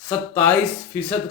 27%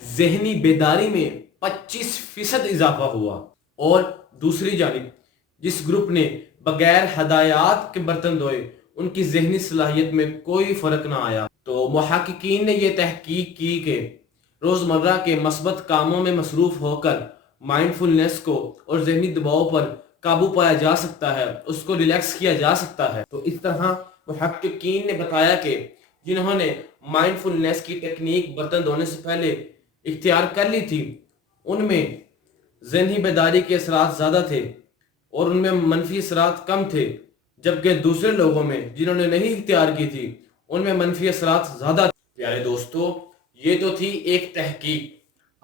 ذہنی بیداری میں 25% اضافہ ہوا۔ اور دوسری جانب جس گروپ نے بغیر ہدایات کے برتن دھوئے ان کی ذہنی صلاحیت میں کوئی فرق نہ آیا۔ تو محققین نے یہ تحقیق کی کہ روزمرہ کے مثبت کاموں میں مصروف ہو کر مائنڈفلنس کو اور ذہنی دباؤ پر قابو پایا جا سکتا ہے، اس کو ریلیکس کیا جا سکتا ہے۔ تو اس طرح محققین نے بتایا کہ جنہوں نے مائنڈفلنس کی ٹیکنیک برتن دھونے سے پہلے اختیار کر لی تھی ان میں ذہنی بیداری کے اثرات زیادہ تھے اور ان میں منفی اثرات کم تھے، جبکہ دوسرے لوگوں میں جنہوں نے نہیں اختیار کی تھی ان میں منفی اثرات زیادہ تھے۔ پیارے دوستو، یہ تو تھی ایک تحقیق۔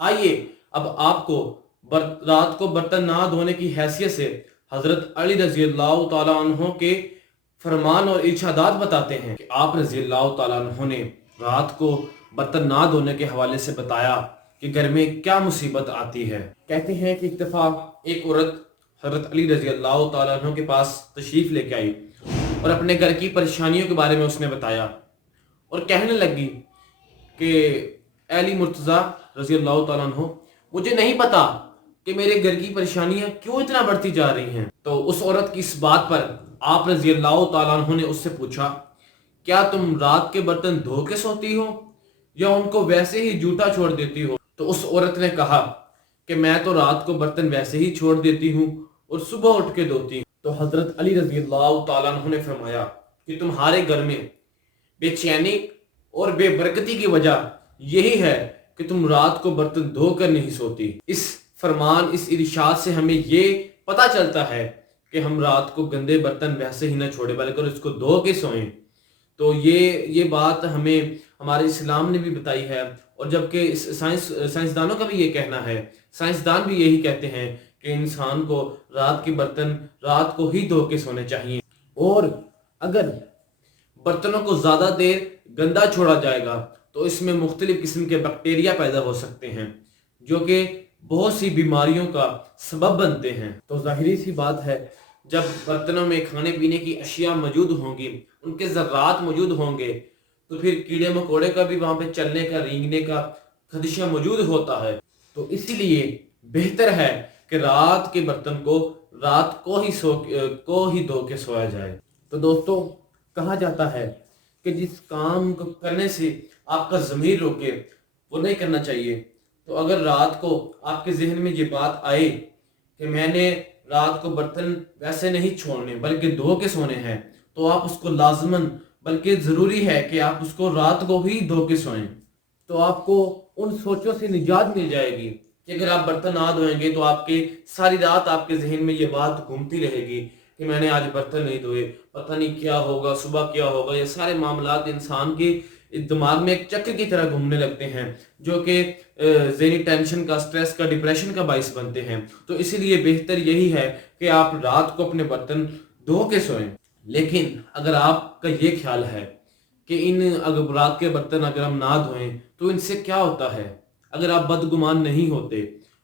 آئیے اب آپ کو رات کو برتن نہ دھونے کی حیثیت سے حضرت علی رضی اللہ تعالیٰ عنہ کے فرمان اور ارشادات بتاتے ہیں کہ آپ رضی اللہ تعالیٰ عنہ نے رات کو برتن نہ دھونے کے حوالے سے بتایا کہ گھر میں کیا مصیبت آتی ہے۔ کہتے ہیں کہ ایک دفعہ ایک عورت حضرت علی رضی اللہ تعالیٰ عنہ کے پاس تشریف لے کے آئی اور اپنے گھر کی پریشانیوں کے بارے میں اس نے بتایا اور کہنے لگی کہ اے علی مرتضیٰ رضی اللہ تعالیٰ عنہ، مجھے نہیں پتا کہ میرے گھر کی پریشانیاں کیوں اتنا بڑھتی جا رہی ہیں۔ تو اس عورت کی اس بات پر آپ رضی اللہ تعالیٰ عنہ نے اس سے پوچھا، کیا تم رات کے برتن دھو کے سوتی ہو یا ان کو ویسے ہی جھوٹا چھوڑ دیتی ہو؟ تو اس عورت نے کہا کہ میں تو رات کو برتن ویسے ہی چھوڑ دیتی ہوں اور صبح اٹھ کے دھوتی ہوں۔ تو حضرت علی رضی اللہ تعالیٰ عنہ نے فرمایا کہ تمہارے گھر میں بے چینی اور بے برکتی کی وجہ یہی ہے کہ تم رات کو برتن دھو کر نہیں سوتی۔ اس فرمان، اس ارشاد سے ہمیں یہ پتہ چلتا ہے کہ ہم رات کو گندے برتن ویسے ہی نہ چھوڑیں بلکہ اس کو دھو کے سوئیں۔ تو یہ بات ہمیں ہمارے اسلام نے بھی بتائی ہے، اور جبکہ سائنسدانوں کا بھی یہ کہنا ہے، سائنسدان بھی یہی کہتے ہیں کہ انسان کو رات کے برتن رات کو ہی دھو کے سونے چاہیے۔ اور اگر برتنوں کو زیادہ دیر گندا چھوڑا جائے گا تو اس میں مختلف قسم کے بیکٹیریا پیدا ہو سکتے ہیں جو کہ بہت سی بیماریوں کا سبب بنتے ہیں۔ تو ظاہری سی بات ہے، جب برتنوں میں کھانے پینے کی اشیاء موجود ہوں گی، ان کے ذرات موجود ہوں گے، تو پھر کیڑے مکوڑے کا بھی وہاں پہ چلنے کا، رینگنے کا خدشہ موجود ہوتا ہے۔ تو اسی لیے بہتر ہے کہ رات کے برتن کو رات کو ہی دھو کے سویا جائے۔ تو دوستو، کہا جاتا ہے کہ جس کام کو کرنے سے آپ کا ضمیر روکے وہ نہیں کرنا چاہیے۔ تو اگر رات کو آپ کے ذہن میں یہ بات آئے کہ میں نے رات کو برتن ویسے نہیں چھوڑنے بلکہ دھو کے سونے ہیں، تو آپ اس کو لازماً بلکہ ضروری ہے کہ آپ اس کو رات کو ہی دھو کے سوئیں۔ تو آپ کو ان سوچوں سے نجات مل جائے گی کہ اگر آپ برتن نہ دھوئیں گے تو آپ کے ساری رات آپ کے ذہن میں یہ بات گھومتی رہے گی کہ میں نے آج برتن نہیں دھوئے، پتہ نہیں کیا ہوگا، صبح کیا ہوگا۔ یہ سارے معاملات انسان کے دماغ میں ایک چکر کی طرح گھومنے لگتے ہیں جو کہ ذہنی ٹینشن کا، سٹریس کا، ڈپریشن کا باعث بنتے ہیں۔ تو اسی لیے بہتر یہی ہے کہ آپ رات کو اپنے برتن دھو کے سوئیں۔ لیکن اگر آپ کا یہ خیال ہے کہ اگر رات کے برتن اگر ہم نہ دھوئیں تو ان سے کیا ہوتا ہے، اگر آپ بدگمان نہیں ہوتے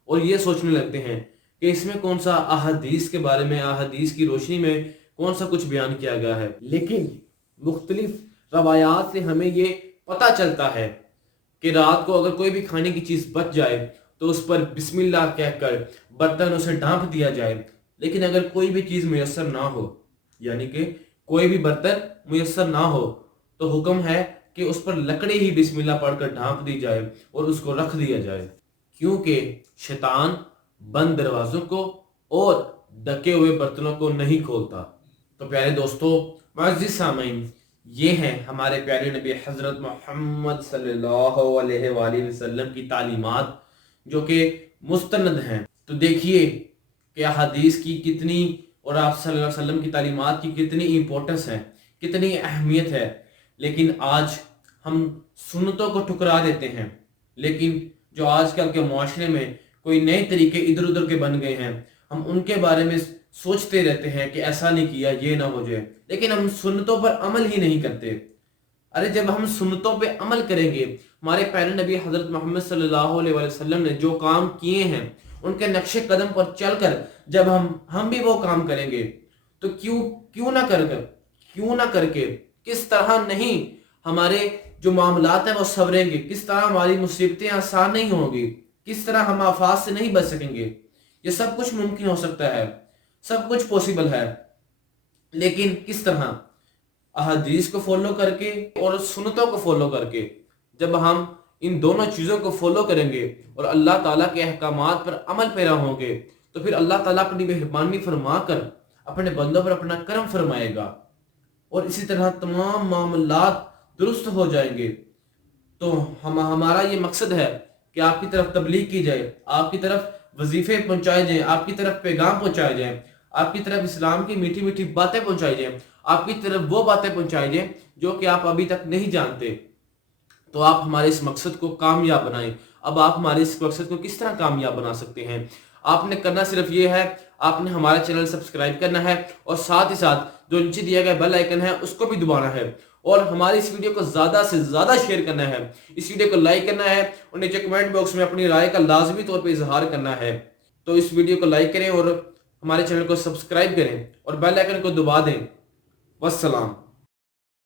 اور یہ سوچنے لگتے ہیں کہ اس میں کون سا احادیث کے بارے میں، احادیث کی روشنی میں کون سا کچھ بیان کیا گیا ہے، لیکن مختلف روایات سے ہمیں یہ پتہ چلتا ہے کہ رات کو اگر کوئی بھی کھانے کی چیز بچ جائے تو اس پر بسم اللہ کہہ کر برتن اسے ڈھانپ دیا جائے۔ لیکن اگر کوئی بھی چیز میسر نہ ہو، یعنی کہ کوئی بھی برتن میسر نہ ہو، تو حکم ہے کہ اس پر لکڑی ہی بسم اللہ پڑھ کر ڈھانپ دی جائے اور اس کو رکھ دیا جائے، کیونکہ شیطان بند دروازوں کو اور ڈھکے ہوئے برتنوں کو نہیں کھولتا۔ تو پیارے دوستو، معزز سامعین، یہ ہیں ہمارے پیارے نبی حضرت محمد صلی اللہ علیہ وآلہ وسلم کی تعلیمات جو کہ مستند ہیں۔ تو دیکھیے کہ احادیث کی کتنی، اور آپ صلی اللہ علیہ وسلم کی تعلیمات کی کتنی امپورٹنس ہے، کتنی اہمیت ہے، لیکن آج ہم سنتوں کو ٹھکرا دیتے ہیں۔ لیکن جو آج کل کے معاشرے میں کوئی نئے طریقے ادھر ادھر کے بن گئے ہیں، ہم ان کے بارے میں سوچتے رہتے ہیں کہ ایسا نہیں کیا، یہ نہ ہو جائے، لیکن ہم سنتوں پر عمل ہی نہیں کرتے۔ ارے جب ہم سنتوں پہ عمل کریں گے، ہمارے پیارے نبی حضرت محمد صلی اللہ علیہ وسلم نے جو کام کیے ہیں ان کے نقش قدم پر چل کر جب ہم بھی وہ کام کریں گے تو کیوں نہ کر کے کس طرح نہیں ہمارے جو معاملات ہیں وہ سنوریں گے، کس طرح ہماری مصیبتیں آسان نہیں ہوں گی، کس طرح ہم آفات سے نہیں بچ سکیں گے، یہ سب کچھ ممکن ہو سکتا ہے، سب کچھ پوسیبل ہے، لیکن کس طرح؟ احادیث کو فالو کر کے اور سنتوں کو فالو کر کے۔ جب ہم ان دونوں چیزوں کو فالو کریں گے اور اللہ تعالیٰ کے احکامات پر عمل پیرا ہوں گے تو پھر اللہ تعالیٰ اپنی مہربانی فرما کر اپنے بندوں پر اپنا کرم فرمائے گا، اور اسی طرح تمام معاملات درست ہو جائیں گے۔ تو ہمارا یہ مقصد ہے کہ آپ کی طرف تبلیغ کی جائے، آپ کی طرف وظیفے پہنچائے جائیں، آپ کی طرف پیغام پہنچائے جائیں، آپ کی طرف اسلام کی میٹھی میٹھی باتیں پہنچائی جائیں، آپ کی طرف وہ باتیں پہنچائی جائیں جو کہ آپ ابھی تک نہیں جانتے۔ تو آپ ہمارے اس مقصد کو کامیاب بنائیں۔ اب آپ ہمارے اس مقصد کو کس طرح کامیاب بنا سکتے ہیں؟ آپ نے کرنا صرف یہ ہے، آپ نے ہمارا چینل سبسکرائب کرنا ہے اور ساتھ ہی ساتھ جو نیچے دیا گیا بیل آئیکن ہے اس کو بھی دبانا ہے، اور ہماری اس ویڈیو کو زیادہ سے زیادہ شیئر کرنا ہے، اس ویڈیو کو لائک کرنا ہے، اور نیچے کمنٹ باکس میں اپنی رائے کا لازمی طور پہ اظہار کرنا ہے۔ تو اس ویڈیو کو لائک کریں اور ہمارے چینل کو سبسکرائب کریں اور بیل آئیکن کو دبا دیں۔ والسلام۔